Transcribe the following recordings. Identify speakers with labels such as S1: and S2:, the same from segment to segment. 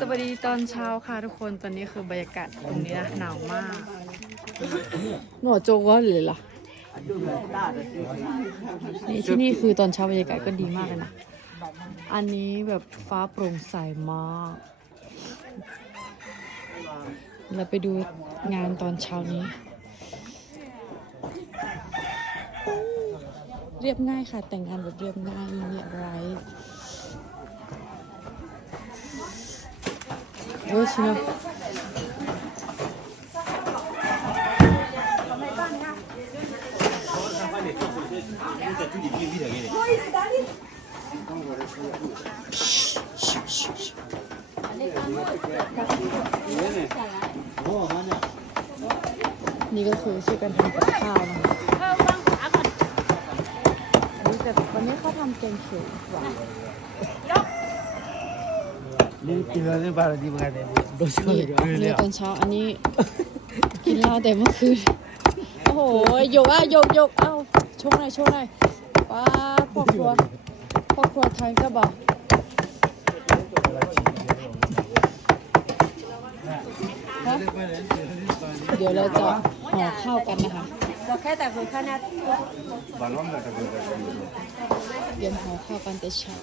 S1: สวัสดีตอนเช้าค่ะทุกคนตอนนี้คือบรรยากาศตรงนี้นะหนาวมากหนวดโจก็เลยล่ะนี่ที่นี่คือตอนเช้าบรรยากาศก็ดีมากเลยนะอันนี้แบบฟ้าโปร่งใสมาก เราไปดูงานตอนเช้านี้ เรียบง่ายค่ะแต่งงานแบบเรียบง่ายไม่มีอะไร โอ้ยชิโนนี่ก็คือช่วยกันทำกับข้าวนะคะ นี่กิน
S2: แล้วนี่บาร์ดีเหมือนกันเนี่ยโดนช่วย
S1: นี่
S2: กันเล
S1: นี่
S2: ย
S1: ตอนเช้าอันนี้ กินเหล้าแต่เมื่อคืน โอ้โหยกอะยกยกเอ้าโชว์หน่อยโชว์หน่อยป้าพ่อครัวพ่อครัวไทยก็บอกเดี๋ยวเราจะห่อข้าวกันนะคะ
S3: เราแค่แต่คือแค่นี้
S1: เตรียมห่อข้าวกันแต่เช้า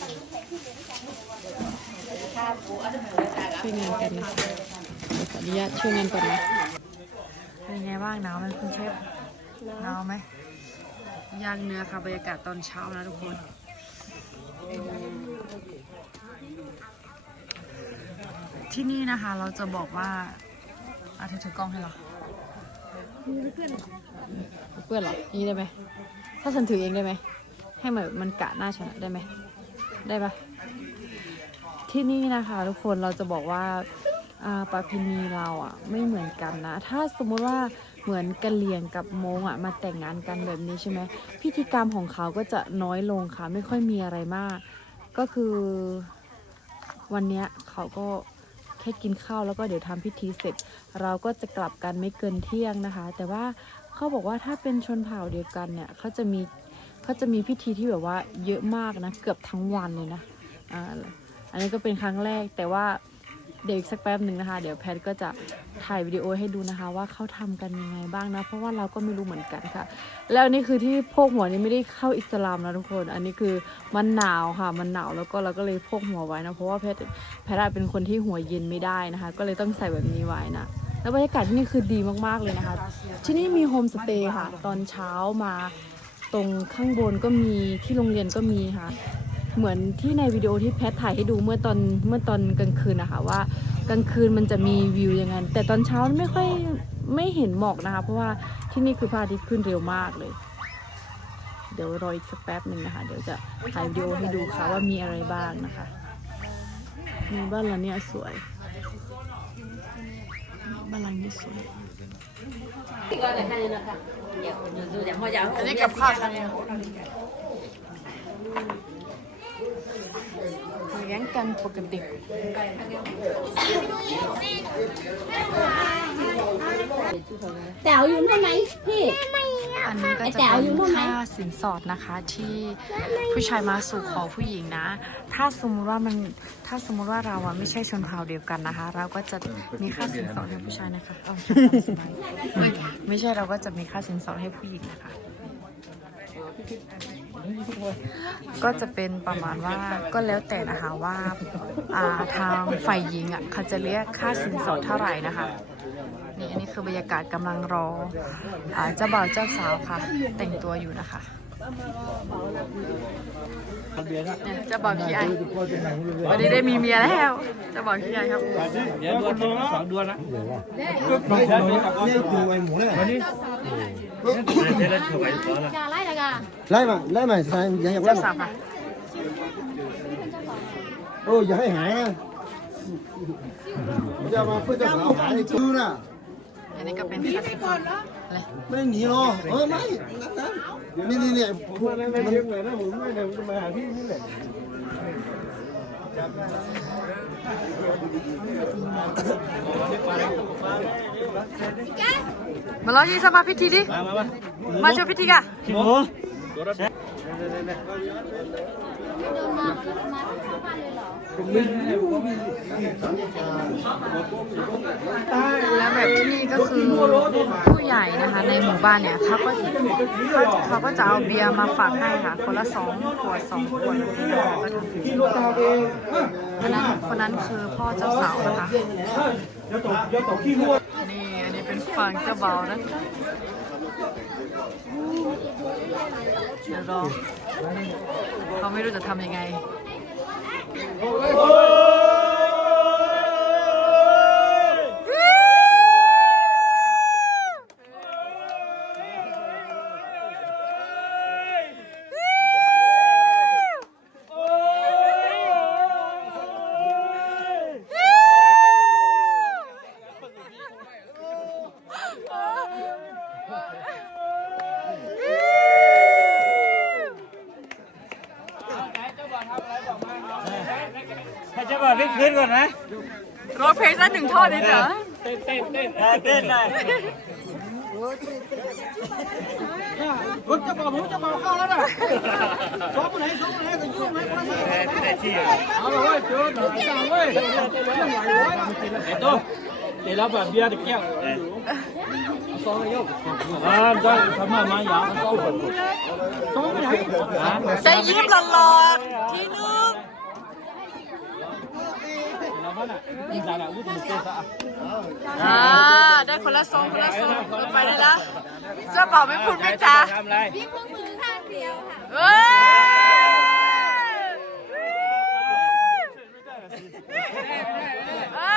S1: ช่วยงานกันนะเดี๋ยวขออนุญาตช่วยงานก่อนนะเป็นไงบ้างหนาวไหมคุณเชฟหนาวไหมย่างเนื้อค่ะบรรยากาศตอนเช้านะทุกคนที่นี่นะคะเราจะบอกว่าอาเธอถือกล้องให้เราเพื่อนเพื่อนเหรอนี่ได้ไหมถ้าฉันถือเองได้ไหมให้มันมันกะหน้าฉันได้ไหม ได้ปะที่นี่นะคะ ทุกคนเราจะบอกว่าอ่าประเพณีเราอะไม่เหมือนกันนะ ถ้าสมมุติว่าเหมือนกะเหลี่ยงกับมงอะมาแต่งงานกันแบบนี้ใช่ไหมพิธีกรรมของเขาก็จะน้อยลงค่ะ ไม่ค่อยมีอะไรมาก ก็คือวันเนี้ยเขาก็แค่กินข้าวแล้วก็เดี๋ยวทำพิธีเสร็จ เราก็จะกลับกันไม่เกินเที่ยงนะคะ แต่ว่าเขาบอกว่าถ้าเป็นชนเผ่าเดียวกันเนี่ยเขาจะมี เขาจะมีพิธีที่แบบว่าเยอะมากนะ เกือบทั้งวันเลยนะอ่าอันนี้ก็เป็นครั้งแรกแต่ว่าเดี๋ยวอีกสักแป๊บหนึ่งนะคะ เดี๋ยวแพทก็จะถ่ายวิดีโอให้ดูนะคะ ว่าเขาทำกันยังไงบ้างนะ เพราะว่าเราก็ไม่รู้เหมือนกันค่ะ แล้วนี่คือที่โพกหัวนี่ไม่ได้เข้าอิสลามนะทุกคน อันนี้คือมันหนาวค่ะ มันหนาวแล้วก็เราก็เลยพกหัวไว้นะเพราะว่าแพทแพทเป็นคนที่หัวเย็นไม่ได้นะคะ ก็เลยต้องใส่แบบนี้ไว้นะแล้วบรรยากาศที่นี่คือดีมากๆเลยนะคะ ที่นี่มีโฮมสเตย์ค่ะ ตอนเช้ามา ตรงข้างบนก็มีที่โรงเรียนก็มีค่ะ เหมือนที่ในวิดีโอที่แพทถ่ายให้ดูเมื่อตอนเมื่อตอนกลางคืนนะคะว่ากลางคืนมันจะมีวิวยังไงแต่ตอนเช้าไม่ค่อยไม่เห็นหมอกนะคะ เพราะว่าที่นี่คือพระอาทิตย์ขึ้นเร็วมากเลย เดี๋ยวรออีกสักแป๊บหนึ่งนะคะ เดี๋ยวจะถ่ายวิดีโอให้ดูค่ะว่ามีอะไรบ้างนะคะนี่บ้านหลังเนี้ยสวย บ้านหลังนี้สวย
S3: ก็แต่แค่นี้นะคะเดี๋ยวดูเดี๋ยวพอจะ
S1: อันนี้กับข้าวเลี้ยงกันปกติ
S3: แต๋วอยู่นู่นไหมพี่
S1: อันนี้ก็
S3: ไอ้
S1: จะ
S3: แต๋วอยู่
S1: เป็น
S3: นู่นไหม
S1: ค่าสินสอดนะคะที่ผู้ชายมาสู่ขอผู้หญิงนะ ถ้าสมมุติว่ามันถ้าสมมุติว่าเราอะไม่ใช่ชนเผ่าเดียวกันนะคะ เราก็จะมีค่าสินสอดให้ผู้ชายนะคะเอาตามสบายไม่ใช่เราก็จะมีค่าสินสอดให้ผู้หญิงนะคะ ก็จะเป็นประมาณว่าก็แล้วแต่นะคะว่าอ่าทางฝ่ายหญิงอะเขาจะเรียกค่าสินสอดเท่าไหร่นะคะ นี่อันนี้คือบรรยากาศกำลังรออาเจ้าบ่าวเจ้าสาวค่ะ แต่งตัวอยู่นะคะเนี่ยเจ้าบ่าวขี้อายวันนี้ได้มีเมียแล้วเจ้าบ่าวขี้อายครับ
S2: เดี๋ยวดวนนะสองดวนนะ
S3: จะไล่ละกัน
S4: ไล่มาไล่มาใส่อย่าอยาก
S1: เจ้า
S4: ไล่
S1: สา
S4: มา
S1: วค่ะ
S4: โอ้อย่าให้หายนะอย่ามาเพื่อจะหาหายคือน่ะ
S1: อันนี้ก็เป็นค่าสินสอดอะไร
S4: ไม่หนีหรอเออไม่นี่นี่เนี่ยพวกมัน
S2: เยอะเลยนะผมไม่เดี๋ยวจะมาหาพี่นี่แหละ
S1: มารอที่สมาพิธีดิ
S2: มามามา
S1: มาช่วยพิธีกัน
S2: โอ้
S1: และแบบที่นี่ก็คือผู้ใหญ่นะคะในหมู่บ้านเนี่ยเขาก็เขาเขาก็จะเอาเบียร์มาฝากให้ค่ะ คนละสองขวดสองขวดคนนั้นคนนั้นคือพ่อเจ้าสาวนะคะนี่อันนี้เป็นฝั่งเจ้าบ่าวนะคะ เดี๋ยวรอเขาไม่รู้จะทำยังไง
S5: ให้เจ้าบ่าวรีบ ขึ้นก่อนนะ
S1: ร้องเพลงสักหนึ่งท่อนเลยเหรอ
S5: เต้นเต้นเต้นเต้นได้
S6: รถจะบอกผมจะบอกเข้าแล้วนะซ้อมไหนซ้อมไหนก็ยุ่งไหมคนละ
S5: ที่ไหนที่อะ
S6: เอาละเว้ยเจอหน่อยสั่งเว้ยเรื่องไหลร้ยไอ้ต้นเดี๋ยวเราแบบเบียร์ตะแก้วซ้อมไปยกอ่าได้ทำมามาอย่างซ้อมไปซ้อมไปไหน
S1: ใจยิ้มหลอดที่นึง
S6: เราบ้านอะยิ่งได้ละวุ้นมันเตะซะ
S1: อ่าได้คนละสองคนละสองไปได้ละเจ้าบ่าวไม่พูดไม่จา
S5: ทำอะไร
S3: พี่เพิ่งมือข้างเดียวค่ะ
S1: เอ้ยอ่า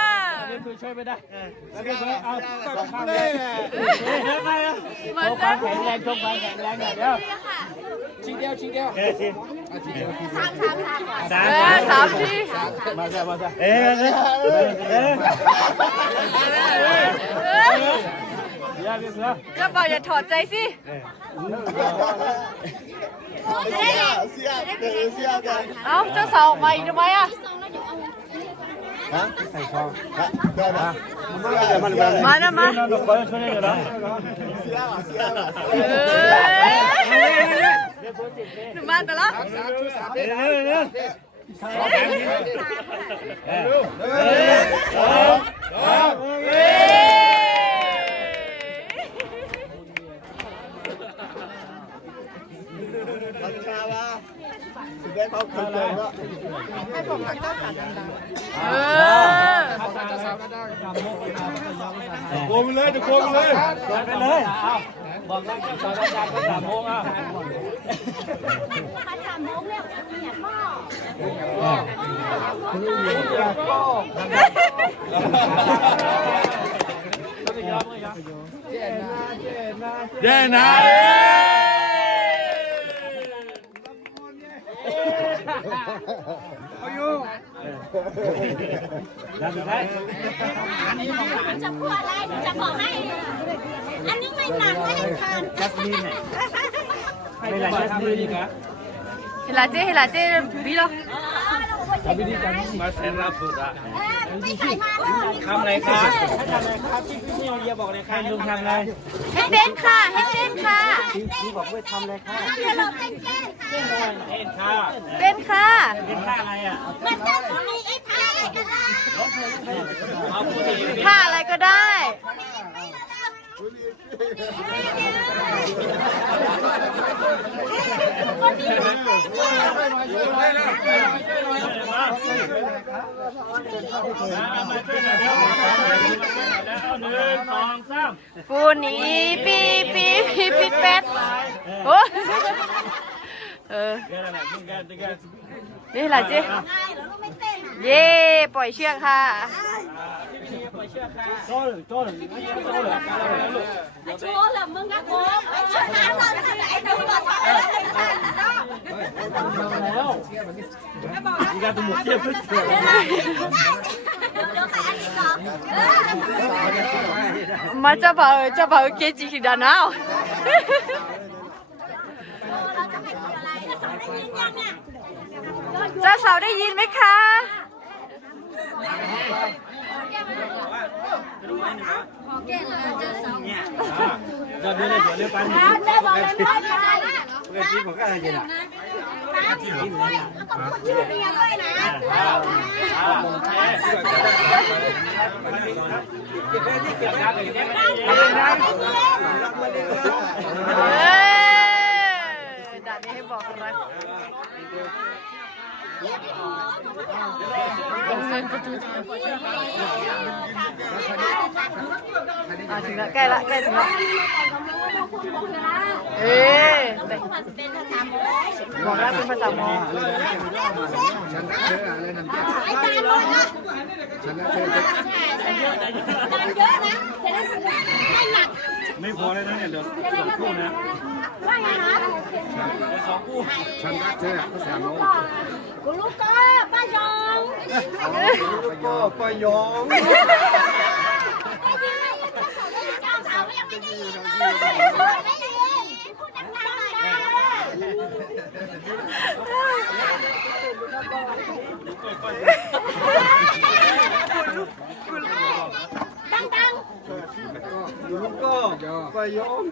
S6: คือช่วยไม่ได้แล้วก็เอาข้างเลย
S1: เหมือนจะ
S6: แข็งแรงชกไปแข็งแรงเดี๋ยวชิงเดียวชิงเดียว
S5: เอ้ยสิ
S3: สามสามสามก่อน
S5: สา
S1: เอ
S5: ม
S1: อสามที
S6: มาใช่มาใช่
S5: เอ้ยเอ้ยเอ้ย
S1: เอ้ย
S6: เดี๋ยวพี่เสือ
S1: เจ้าบ่าวอย่าถอดใจสิ
S7: เสียเสียเสียเสีย
S1: เอาเจ้าสาวออกมาอีกทำไมอะ
S7: ดูมา
S1: นะมา
S6: เราไปช่วยกันนะ
S7: เสียเสีย
S1: เอ้ยหนูมาแต่ละ
S5: เอ้ยเอ้ยเอ้ยเอ้ย
S1: เอ้ย
S7: บัญชาว่าสุดได้เขาเคยเจอว่า
S1: เออ
S6: โกงเลยจะโกงเลย ไปเลย บอกแล้วจะสอนอาจารย์ก็สามโมงอะ
S3: พัน สามโมงแล้วเหนี่ยหม้อ
S5: เย้นะ
S6: ยังสุดท้าย
S3: จะพูดอะไรจะบอกให้ อันนี้ไม่หนักไม่ให้ทาน
S6: ไม่ไรชักมือดีกว่า
S1: เฮลาเจเฮลาเจบีเหรอ
S5: มาเซ็นรับสุดอะ
S3: ไม่ใส่มาเลย
S5: ทำอะไรครับ
S6: ถ้าทำอะไรครับที่พี่เนียบอกเลยครับลุงทำอะไร
S1: ให้เด่นค่ะ ให้เด่นค่ะ
S6: พี่บอกว่าทำอะไรครับ
S3: เดี๋ยวเราเต้นเต้นค่ะ
S6: เอ็นค่ะ
S1: เด่นค่ะ
S6: เป็นท่าอะไรอะ
S3: มันจะมีไอ้ท่าอะไรกันนะ
S6: เอาปกติ
S1: ท่าอะไรก็ได้ ปูนีปีปีปีปีเป็ดโอ้เออ
S6: นี่แหละ
S1: จี
S3: เย้
S1: ปล่อยเชือกค่ะ
S6: โจ้เลยโจ้เลยโจ้เลย
S3: โชว์เหรอมึงนะโค้งช่วยหาเราทำไหนดูก่อนว่าเออให้ทันเนาะ
S6: แล้วมีการสมุดเทียบขึ้นเสือ
S3: เดี๋ยวใครอันนี้ก่อนเออ
S1: มาเจ้าบ่าวเจ้าบ่าวเกจิคิดานาว
S3: เราจะให้ทำอะไรจะสอนได้ยินยังเนี่ย
S1: เจ้าสาวได้ยินไหมคะ
S6: จะดูในเสือเดียวกัน
S3: ได้บอกเลยได้ได้
S5: เมื่อกี้ผมก็อะไรอยู่น่ะ
S3: ได้แล้วก็พูดชื่อเมียด้วยนะ
S1: เอ้ยด่านนี้ให้บอกกันนะเงินประตู อะถึงแล้วใกล้ละใกล้ถึงแล้วเอ๊ะแต่บอกแล้วเป็นภาษามอญ
S3: ไม่หนัก
S6: ไม่พอเลยนะเนี่ยเดี๋ยวสองคู่นะ
S3: ว่าไงนะ
S6: สองคู่
S3: กูรู้ก็ป้ายอง
S2: ก็ปยอง
S3: เจ้าสาวยังไม่ได้ยินเลยไม่ได้ยินพูดดังๆหน่อยดัง
S2: อยู่ ลูกก็ปยอง
S6: อ้าวไงสองคู่ดิคู่นึงเลยสิบลูกอ
S4: ม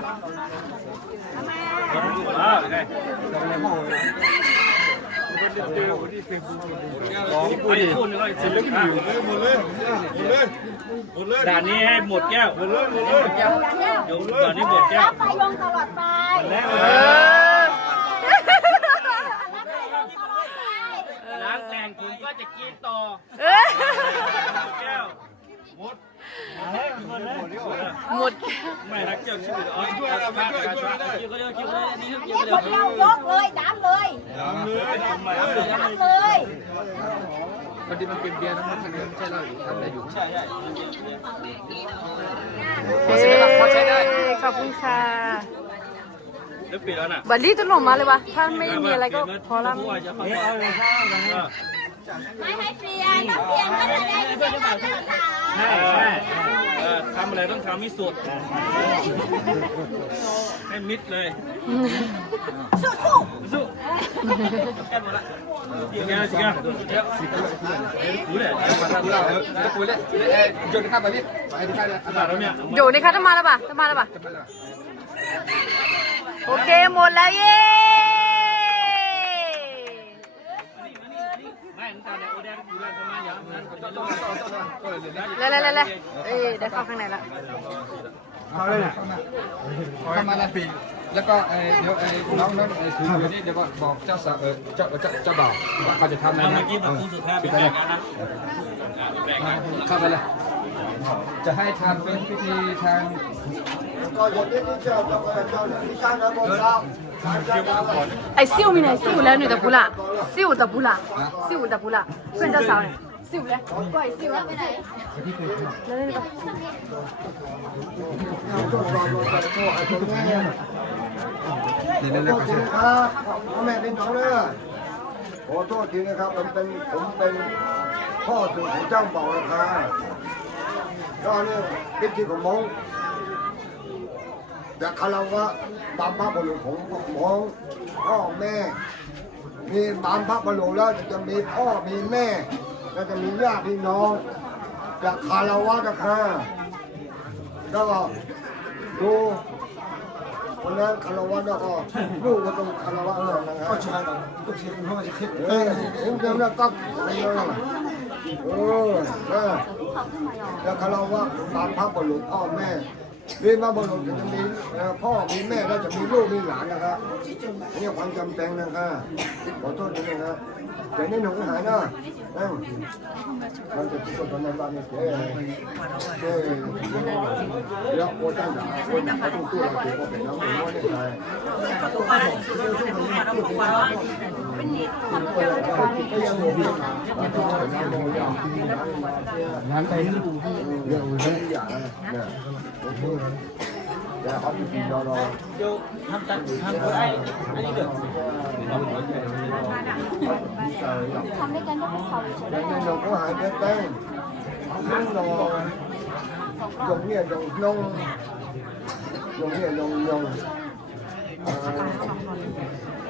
S4: ดเลยหมดเลยหมดเลย
S6: ด่านนี้ให้หมดแก้วหมดเลยหมดเลย
S3: ๆอย่างเนี้ย
S6: เดี๋ยวด่านนี้หมดแก้ว
S3: รับไปยงตลอดไป
S6: แล้ว
S1: เออ
S6: ล้างแต่งผมก็จะกินต่อ
S1: เอ้ย
S6: แก้ว
S1: หมด หมด
S6: ไม่รักเจ้าชื่ออ๋อาช่วยเราช่วยช่วยได้คิวก็เดียวคิวก็เดียวนี่คิว
S3: นี่
S6: ก็
S3: ค
S6: เดียวคน
S3: เดียวยกเลยดำเลย
S6: ทำไม
S3: ดำเลย
S2: พอดีมันเป็นเบียร์น้ำมันทะเลไม่ใช่เหล้าอยู่ทำได้อยู่
S6: ใช่ใช่
S1: โอเคขอบคุณค่ะ
S6: เดี๋ยวปิดแล้วน่ะ
S1: บัลลี่ตุนหลงมาเลยวะถ้าไม่มีอะไรก็พอละ
S3: ไม่ให้เปลี่ยนถ้าเปลี่ยนก็จะได้เจ้าเจ้าสาว
S6: ใช่ใช่ทำอะไรต้องทำให้สุด ให้มิดเลย
S3: สู้
S6: สู้แก้หมดละเดี๋ยวแก้สิแก้เดี๋ยวรู้เลยมาทำเรา
S2: คุยเลยโยนข้ามไปนี่ไอ้ที่ข้ามเลย
S6: ตลาดแล้วเนี่ย
S1: อยู่ในคัทมาแล้วป่ะทมาแล้วป่ะ โอเค หมดแล้วเย้
S6: ไม่ตาเนี่ยโอเดนอยู่ร้านสมาอย่างนั้นก็ต้อง
S1: แล้วแล้วแล้วเข้าข้างในละ
S2: เขาเลยน่ะเข้ามาละปีแล้วก็ไอ้เดี๋ยวไอ้น้องนั้นไอ้ถืออยู่นี่เดี๋ยวก็บอกเจ้าสาวเออเจ้าเจ้าเจ้าบ่าวว่าเขาจะทำอะไร
S6: เมื่
S2: นะ
S6: อกี้แบบคู่สุดท้ายเป็นแบ่งกันนะแบ่งกัน
S2: เข้าไปเลยจะให้ทำเป็นพิธีทาง
S4: ก็อย่างนี้ที่เจ้าเจ้าเจ้าที่ข้างนะบนเรา ทางเจ้าเรา
S1: ไอซิ่วมีไหนซิ่วแล้วหนูตะปุละซิ่วตะปุละซิ่วตะปุละเพื่อนเจ้าสาวเนี่ยซิ่วแล้วก็ไอซิ่วแล้วไปไหนแล้วนี่ก็
S4: ตรวจสอบลงไปโทษไอ้ตรงนี้
S2: นี่นั่นแหละ
S4: ขอโทษทีนะครับพ่อแม่เป็นน้องเด้อขอโทษทีนะครับผมเป็นผมเป็นพ่อสื่อของเจ้าเบ่าวราคาก็เนี่ยพิธีของมง แต่คาราวะบามพระบุรุษของมงพ่อแม่ มีบามพระบุรุษแล้วจะมีพ่อมีแม่แล้วจะมีญาติพี่น้องจากคาราวะนะคะแล้วก็ดูวันนั้นคารวะแล้วก็ลูกก็ต้องคารวะเออนะครับก็ใช่ก็ใช่คุณพ่อจะคิดเออผมจำได้ก็อะไรเงี้ยเออเออแล้วคารวะตามพระบุรุษพ่อแม่ มีพระบุรุษจะมีพ่อมีแม่แล้วจะมีลูกมีหลานนะครับอันี่ความจำเป็นนะครับขอโทษด้วยนะครับแต่นี่หนูหายนะนั่งมันจะคิดว่าตอนนั้นบ้านนี่เจ๊เจ๊แล้วโอ้ตั้งแต่คนเขาต้องตู้เราถือว่าเป็นน้องเป็นน้องเนี่ยไง
S2: งานไปนี่
S4: เรื่องอื่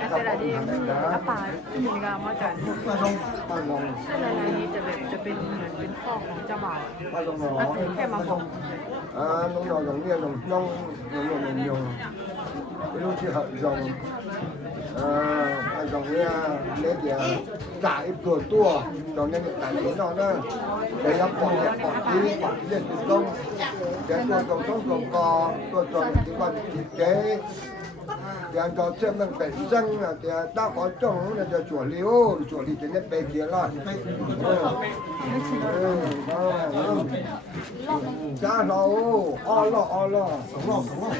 S4: นักแส
S6: ดงที่อาป่า
S3: ที่มีกา
S4: มากันเส้นอะไรนี้
S1: จะแบบจะเป็นเหมือนเป็นข้อของเจ้าบ่าวก็คือแค่มาบอก
S4: À, nó nhỏ giống như giống trong nó nhỏ nhiều nhiều cái đôi chị hợp dòng à phải dòng nghe lên thì giải cửa tua nó nên hiện tại đến nó nữa để nó bỏ nhẹ bỏ đi bỏ đi lên từ công để tôi còn tốt còn cò tôi còn cái quan thiết kế để anh cho xem mình phải răng là để ta có trồng là để chuột liu chuột liu trên bề kia là ừ ừ đó cha nó o lo o lo sống lo sống lo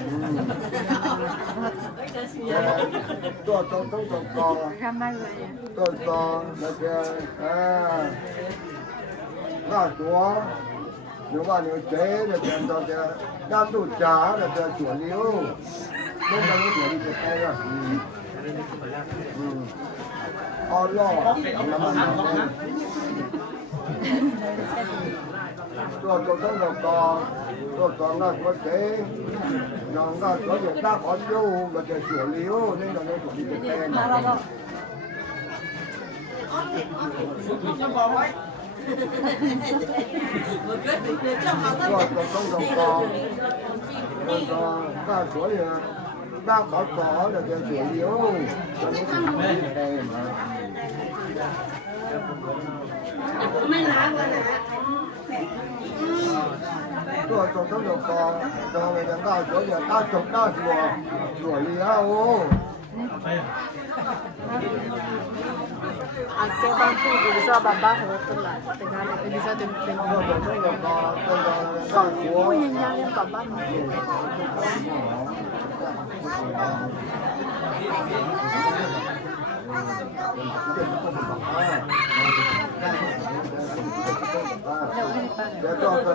S4: tôi tôi tôi tôi có
S1: ทำได้เลย
S4: tôi có là cái à là chúa nếu mà nếu chế là cái đó cái đam đủ trả là cái chuột liu nên là nó chuột liu cái tay à ừ o lo là mà nó tôi tôi tôi tôi có tôi có là có thể nó là có những ta có vô mà cái sửa liếu nên là nó cũng bị cái tên tôi tôi tôi tôi có tôi có ta sửa gì bao có cỏ là cho chị vô đây mà mấy lá qua nè rồi chụp nó được còn rồi người ta chỗ nhà ta chụp đó chùa chùa đi
S1: đâu Anche bambù che bisogna bambare per tornare, e bisogna temperare. No, per noi non va, non va, non
S4: va. Come gli anni bambano? Tôi có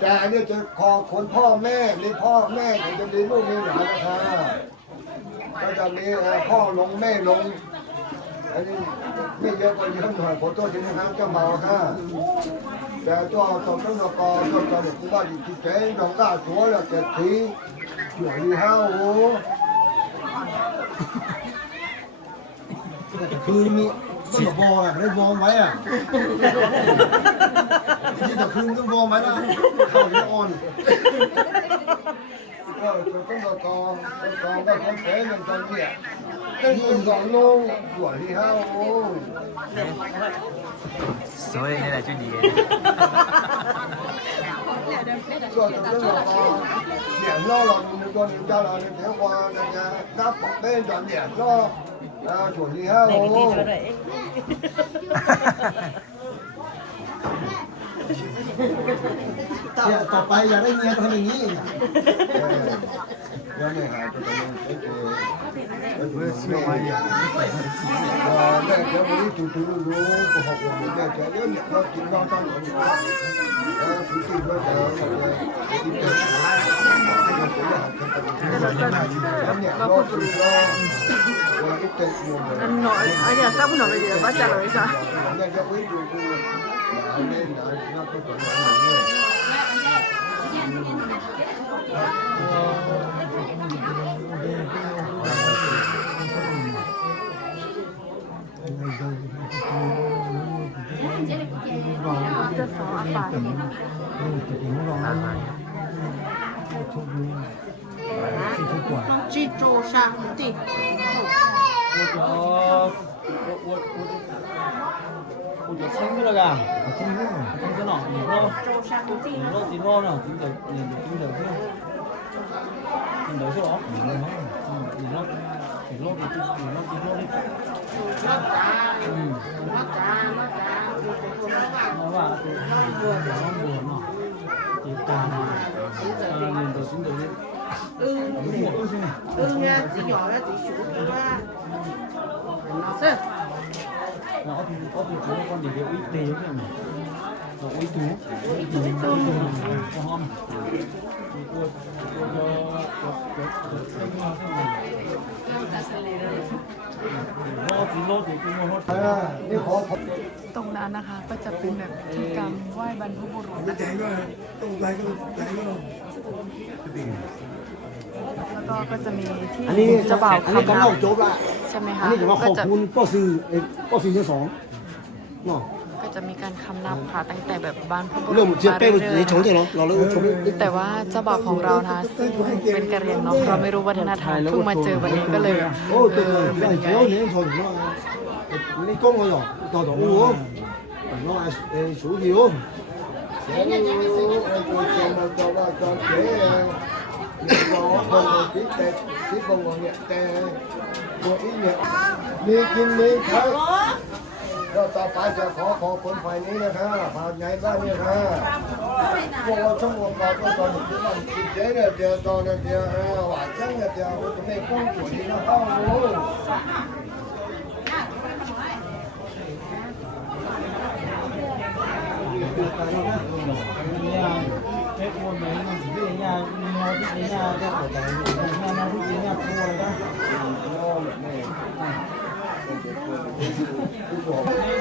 S4: แต่อันนี้จะขอคนพ่อแม่มีพ่อแม่ถึงจะมีลูกมีหลานครับก็จะมีพ่อลงแม่ลงอันนี้ไม่เยอะกว่าเยอะหน่อยขอโทษทีนะครับเจ้าเมาค่ะแต่ตัวตรงนั้นก็ตัวตัวนี่ยว่าดีที่แท้ดองก้าชัวแล้วแต่ทีช่วยห้าวโอ้
S8: คือมีต้นกระบอกอะไม่ได้วอร์มไว้อะ ที่ตะคืนก็วอร์มไว้นะเข้าที่อ่อน
S4: ก็ตัวต้องก็กองกองก็คนแท้มันตอนเนี่ยตั้งคนสองโลช่วยห้ เนี่ยต่อไปอย่าได้เมียทำอย่างนี้อีกอ่ะแล้วเนี่ยหาตัว
S8: เองเอ็กเอ็กเพื่อเสียมาเนี่ย
S4: แล้วเดี๋ยวนี้จู่ๆรู้ก็หกวันเนี่ยจะเยอะเนี่ยเรากินข้าวต้มหมูเนี่ยเออผู้ที่ว่าจะทำอะไรที่
S1: เป็นอันหน่อยอันนี้สักห
S4: น่อยเดี๋ยวบ้าจะ
S1: เลยซะ
S9: 记住上帝。
S5: 我我我我。 이거 챙들어가 챙들어 챙들어 이거 이거 이거는 진짜 진짜 그냥 진짜 싫어 응 이거 이거 이거 이거 이거 이거 이거 nó buồn mà. Thì càng à, nhìn từ xuống từ đi. Đúng một cái gì này.
S9: ừ nha chị nhỏ ra chị xuống qua nó sẽ
S5: Nó có có từ chú con để cái ít đề giống như này. Nó ít chú. Ít chú. Ít chú. Cho hom. Thì cô cô cho cho cho cho lo thì lo thì cũng lo
S4: เออนี่ขอ
S1: ตรงนั้นนะคะก็จะเป็นแบบพิธีกรรมไหว้บรรพบุรุษนะคะแล้วก็ก็จะมีที่
S8: อันนี้
S1: เจ้าบ่าว
S8: อันนี้
S1: คำ
S8: ก็
S1: นั
S8: เล่า
S1: บ
S8: จบละ
S1: ใช่ไหม
S8: อั
S1: คะ
S8: นนี้ถือว่าข
S1: ก็
S8: อบ
S1: จะ
S8: คุณป้อซื้อเอ้ยป้อซื้อที่สองเนาะ
S1: ก็จะมีการคำนับค่ะตั้งแต่แบบบรรพบุรุษ
S8: เริ่มเจีย
S1: มา
S8: เป้
S1: เรื่
S8: ไป
S1: อย
S8: ใน
S1: ๆ
S8: ชงที่เราเราเริ่มชง
S1: แต่ว่าเจ้าบ่าวของเรานะคะซึ่งเป็นกะเหรี่ยงเนาะเราไม่รู้วัฒนธรรมเพิ่งมาเจอวันนี้ก็เลย
S8: โอ้
S1: เอ
S8: ตัว
S1: อ
S8: เป็
S1: เป็นนไง
S8: เจ้าเนี่ยชงเนาะนี่ก้องก็หรอต่อต่อโอ้เนาะไอ้สูดิโอ
S4: เสี ตัวเจมันจะว่าจอนเก๋มีรอคนที่แต่ที่บางวันเนี่ยมีกินมีใช้ก็ต่อไปจะขอขอบคุณฝ่ายนี้นะครับผ่านไหนบ้างเนี่ยครับพวกเราทั้งหมดเราก็ตอนนี้มันกินเจ๊เนี่ยเดียวตอนเนี่ยเดียวเออหวานจังเนี่ยเดียวจะไม่ป้องตัวนี้นะเข้ารู้
S5: cái con đấy nó chỉ biết nhà nó thích cái nhà cái của cái nhà nó thích cái nhà mua đó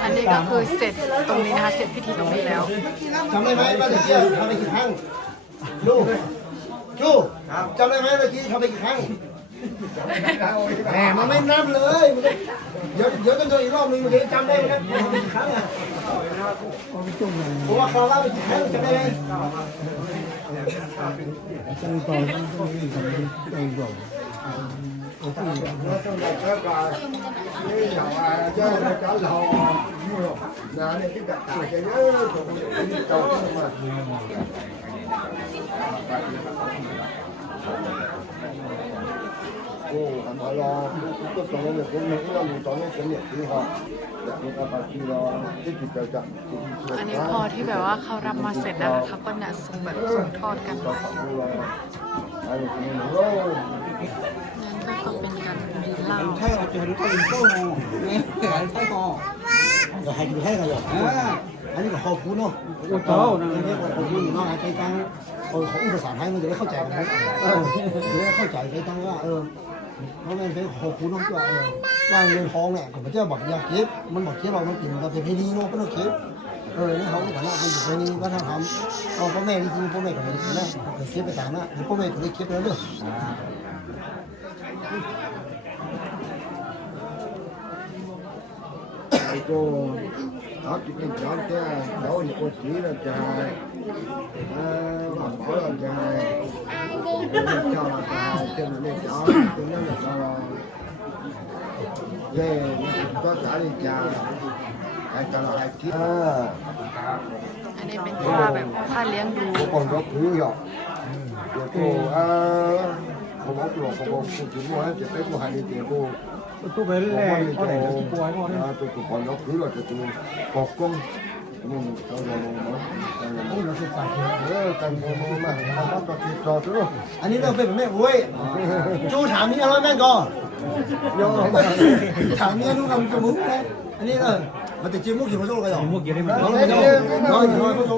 S1: อันนี้ก็คือเสร็จตรงนี้นะคะ เสร็จพิธีตรงนี้แล้ว
S8: จำได้ไหมว่าตะกี้ทำไปกี่ครั้งดูดูจำได้ไหมเมื่อกี้ทำไปกี่ครั้งแหมมันไม่นับเลย เดี๋ยวเดี๋ยวต้องดูอีกรอบนึงมันจะจำได้ไหมครับ 广
S4: 东的。不挖蛤蜊，就吃海参呗。哎呀，这？我讲，我讲，我讲，都都了。Ồ anh hỏi lo cái tổng nó cũng những nó mình tổng nó cũng nhận đi họ đặt người ta phải đi lo cái gì chờ chậm
S1: อันนี้พอที่แบบว่าเขารับมาเสร็จนะคะเขาก็เนี่ยส่งแบบส่งทอดกัน
S4: cho họ đi lo anh cũng nói
S1: นั่นก็เป็นการดื่มเหล้า
S8: thay họ chờ có đình câu hồ thay họ rồi hay được hay rồi anh ấy có hộp cuốn không
S5: Ủa, có, nè.
S8: anh ấy có hộp cuốn nó là cây tăng hồi không được sản hay mà để เข้าใจกันเออ để เข้าใจ cây tăng ว่าเออ เพราะมันเป็นหกคูน้องตัวเออว่าเงินทองเนี่ยผมเจะบอกอยากเก็บมันบอกเก็บเรามันกินเราเป็นเพนีเนาะก็ต้องเก็บเออนี่เขาก็แต่ละมันอยู่เพนีก็ทำทำเอาพ่อแม่จริงพ่อแม่ก็ไม่ได้กินนะก็เก็บไปตามนะพ่อแม่ก็ได้เก็บแล้วเด้อ
S4: ai cô đó chỉ cần chọn cái đó thì cô chỉ là trời làm bảo là trời cho là trời cho nên để cho cho nên là cho về có cả đi trời cái cho là hai chiếc à
S1: อันนี้เป็นผ้าแบบผ้าเลี้ยงดู
S4: cô còn có cứu rồi rồi cô à cô bố cô cô cô cô chỉ mua hết chỉ tới cô hai đi tiền cô
S5: tôi về
S4: cô
S5: lẹ
S4: đi
S5: có thể
S4: cô
S5: cô ấy thôi
S4: à tôi còn có cứu rồi tôi cột con nhưng cho rồi nó
S8: โอ้เราเสียใจ
S4: เออแต่งโมโมมาเขาต้องตัดติดต่อทุก
S8: อันนี้เราเป็นแม่โว้ยจูถามนี่อะไรแม่ก่อนโยถามนี่ลูกคำสมูกนะอันนี้เออมันติดจมูกอยู่มาโจ้กันหรอ
S5: mua kia đi mà
S8: น้องไม่ต้องน้องน้องก็ต้อ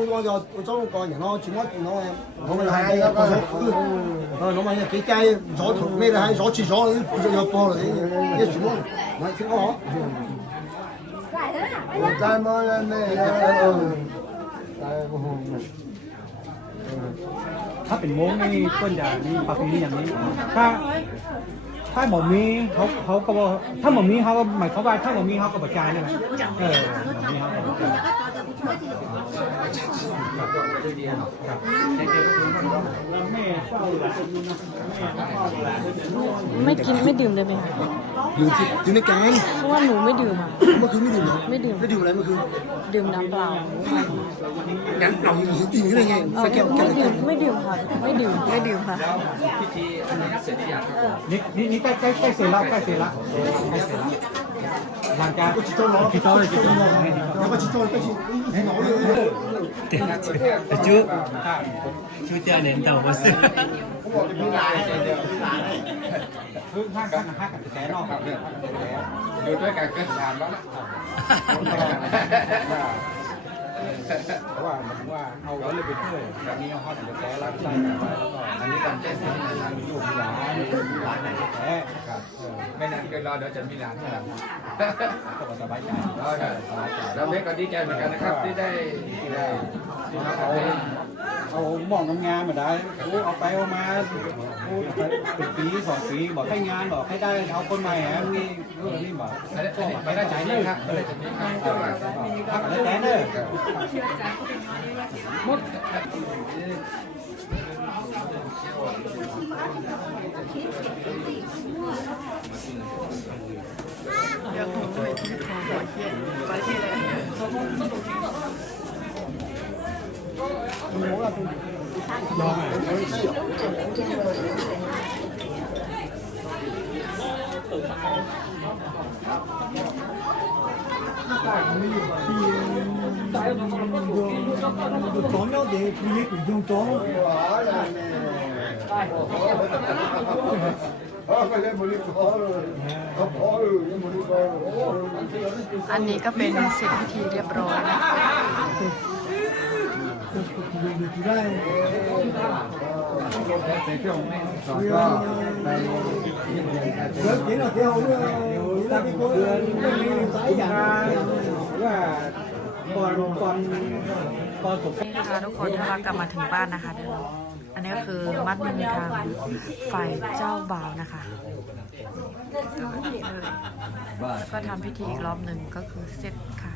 S8: งก็จะต้องก่อนอย่างน้องจมูกน้องน้องไม่ให้ก็เออน้องไม่ให้ใกล้ๆ左头咩咧喺左厕所有波嚟嘅，一全部咪听我。
S4: ใจมาแล้วแม่ใจโมโห
S5: ถ้าเป็นโม้งนี่เปิ้ลจะนี่ปรับเป็นอย่างนี้ ถ้า ถ้าหมอมีเขาเขาก็บอกถ้าหมอมีเขาก็หมายความว่าถ้าหมอมีเขาก็ประจานใช่ไหมเออหมอมีเขาก็ประจาน
S1: ไม่กินไม่ดื่มเลยไหมคะ
S8: อยู่ที่อยู่ในแกง
S1: เพราะว่าหนูไม่ดื่มอะ
S8: เมื่อคืนไม่ดื่มเหรอ
S1: ไม่ดื่ม
S8: ไม่ดื่มอะไรเมื่อคืน
S1: ดื่มน้ำเปล่า
S8: งั้นเราอยู่ที่นี่ได้ไง
S1: เออ
S8: สักแก้วแก้
S1: ไม่
S8: ว
S1: ดื่มไม่ดื่มค่ะ ไม่ดื่มไม่ดื่มค่ะ
S2: พิธีอันนี้เสร็จหรือยังครับผม
S5: นี่นี่นี่ใกล้ใกล้ใกล้เสร็จแล้วใกล้เสร็จแล้วใกล้เสร็จแล้ว หลังจากก็ชิโต้รอชิโต้เลยชิโต้รอ
S8: แล้วก็ชิโต้ก็ชิหนอเลย
S10: แต่จุจุเจอเน้นเต่าบอส
S5: คือห้างห้างห้างกับแสนอก
S2: ครับเนี่ยอยู่ด้วยกันเกินสามแล้วนะ
S5: เพราะว่าหมายถึงว่าเอาไว้เลยไปช่วยแบบนี้เอาข้าวถึงจะแสรักใส่กันไว้แล้วก็
S2: อันนี้การแจ้งสิทธิ์ในทาง
S5: ลูกหลานหลานไหนแต่
S2: เกินรอเดี๋ยวจะมีหลานให้หลาน
S5: ก็สบายใจ
S2: แล้วก็เราเล็กก็ดีใจเหมือนกันนะครับที่ได้ได้เอา
S5: เอาหมองงานมาได้โอ้เอาไปเอามาโอ้เป็นปีสองปีบอกให้งานบอกให้ได้เอาคนใหม่ฮะนี่เรื่องนี้บอก
S2: อันนี้อันนี้ไม่ได้ใจนี่ครับไม่ได้ใจนี่ครับ
S5: แล้วแต่เด้อ
S2: มุด
S8: Con nó để đi lấy quyền dùng chó
S4: ไม่ได้บริโภคเลยเขาพ อเลยยังบริโภค
S1: อันนี้ก็เป็นเสร็จพิธีเรียบร้อยนะคะ
S8: Dùng được thì đây
S2: ใส่เครื่องไม่สอนก็ไป
S8: Rất chỉ là theo Chỉ là cái cô Tái dạng
S5: ว่าก่อนก่อนก่อนผม
S1: นี่นะคะทุกคนถ้าเรากลับมาถึงบ้านนะคะเดี๋ยว อันนี้ก็คือมัดมือทางฝ่ายเจ้าบ่าวนะคะก็แล้วก็ทำพิธีอีกรอบหนึ่งก็คือเซ็ตค่ะ